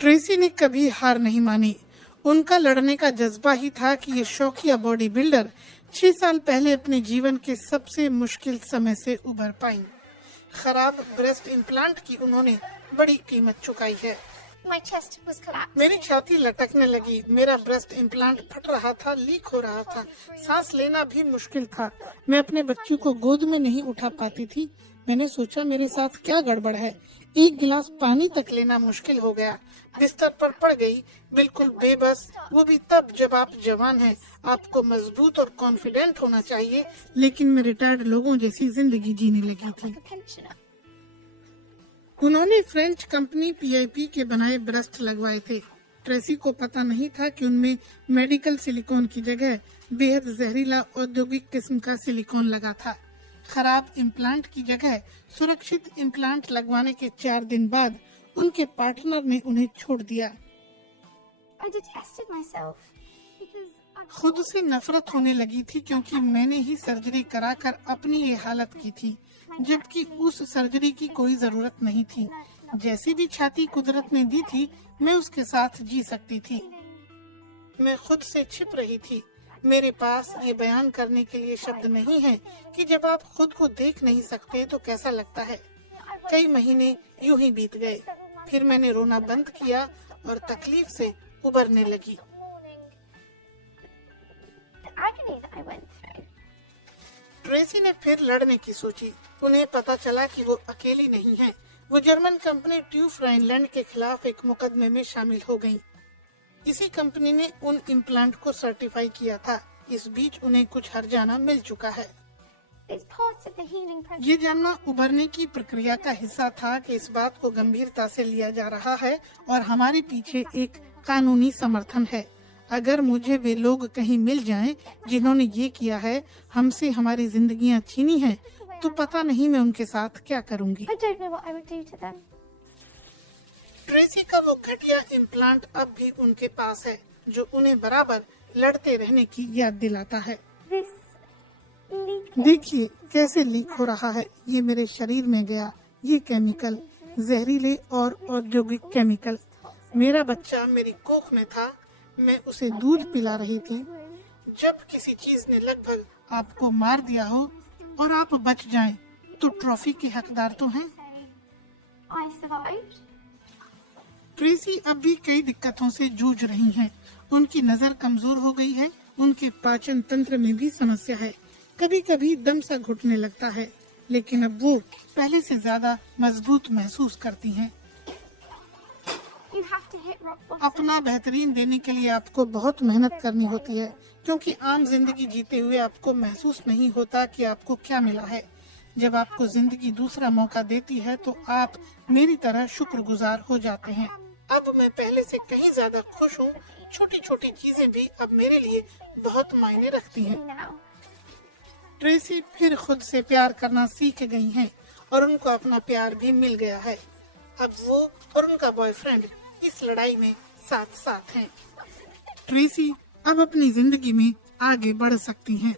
Tracy ने कभी हार नहीं मानी। उनका लड़ने का जज्बा ही था कि ये शौकिया बॉडी बिल्डर 6 साल पहले अपने जीवन के सबसे मुश्किल समय से उबर पाई। खराब ब्रेस्ट इम्प्लांट की उन्होंने बड़ी कीमत चुकाई है। मेरी छाती लटकने लगी, मेरा ब्रेस्ट इम्प्लांट फट रहा था, लीक हो रहा था, सांस लेना भी मुश्किल था। मैं अपने बच्चे को गोद में नहीं उठा पाती थी। मैंने सोचा मेरे साथ क्या गड़बड़ है। एक गिलास पानी तक लेना मुश्किल हो गया। बिस्तर पर पड़ गई, बिल्कुल बेबस। वो भी तब जब आप जवान हैं। आपको मजबूत और कॉन्फिडेंट होना चाहिए, लेकिन मैं रिटायर्ड लोगों जैसी जिंदगी जीने लगी थी। उन्होंने फ्रेंच कंपनी PIP के बनाए ब्रेस्ट लगवाए थे। ट्रेसी को पता नहीं था कि उनमें मेडिकल सिलिकॉन की जगह बेहद जहरीला औद्योगिक किस्म का सिलिकॉन लगा था। खराब इम्प्लांट की जगह सुरक्षित इम्प्लांट लगवाने के 4 दिन बाद उनके पार्टनर ने उन्हें छोड़ दिया। खुद से नफरत होने लगी थी क्योंकि मैंने ही सर्जरी कराकर अपनी ये हालत की थी, जबकि उस सर्जरी की कोई जरूरत नहीं थी। जैसी भी छाती कुदरत ने दी थी, मैं उसके साथ जी सकती थी। मैं खुद से छिप रही थी। मेरे पास ये बयान करने के लिए शब्द नहीं है कि जब आप खुद को देख नहीं सकते तो कैसा लगता है। कई महीने यूं ही बीत गए। फिर मैंने रोना बंद किया और तकलीफ से उबरने लगी। ट्रेसी ने फिर लड़ने की सोची। उन्हें पता चला कि वो अकेली नहीं है। वो जर्मन कंपनी ट्यूफ राइनलैंड के खिलाफ एक मुकदमे में शामिल हो गयी। इसी कंपनी ने उन इम्प्लांट को सर्टिफाई किया था। इस बीच उन्हें कुछ हर्जाना मिल चुका है। ये जानना उभरने की प्रक्रिया का हिस्सा था कि इस बात को गंभीरता से लिया जा रहा है और हमारे पीछे एक कानूनी समर्थन है। अगर मुझे वे लोग कहीं मिल जाएं जिन्होंने ये किया है, हमसे हमारी जिंदगियां छीनी हैं, तो पता नहीं मैं उनके साथ क्या करूंगी। ट्रेसी का वो घटिया इम्प्लांट अब भी उनके पास है, जो उन्हें बराबर लड़ते रहने की याद दिलाता है। देखिए कैसे लीक हो रहा है। ये मेरे शरीर में गया। ये केमिकल, जहरीले और औद्योगिक केमिकल। मेरा बच्चा मेरी कोख में था। मैं उसे दूध पिला रही थी। जब किसी चीज ने लगभग आपको मार दिया हो और आप बच जाएं, तो ट्रॉफी के हकदार तो हैं। ट्रेसी अब भी कई दिक्कतों से जूझ रही हैं। उनकी नजर कमजोर हो गई है। उनके पाचन तंत्र में भी समस्या है। कभी कभी दम सा घुटने लगता है, लेकिन अब वो पहले से ज्यादा मजबूत महसूस करती हैं। अपना बेहतरीन देने के लिए आपको बहुत मेहनत करनी होती है, क्योंकि आम जिंदगी जीते हुए आपको महसूस नहीं होता कि आपको क्या मिला है। जब आपको जिंदगी दूसरा मौका देती है तो आप मेरी तरह शुक्रगुजार हो जाते हैं। अब मैं पहले से कहीं ज्यादा खुश हूँ। छोटी छोटी चीजें भी अब मेरे लिए बहुत मायने रखती हैं। ट्रेसी फिर खुद से प्यार करना सीख गई हैं और उनको अपना प्यार भी मिल गया है। अब वो और उनका बॉयफ्रेंड इस लड़ाई में साथ साथ हैं। ट्रेसी अब अपनी जिंदगी में आगे बढ़ सकती हैं।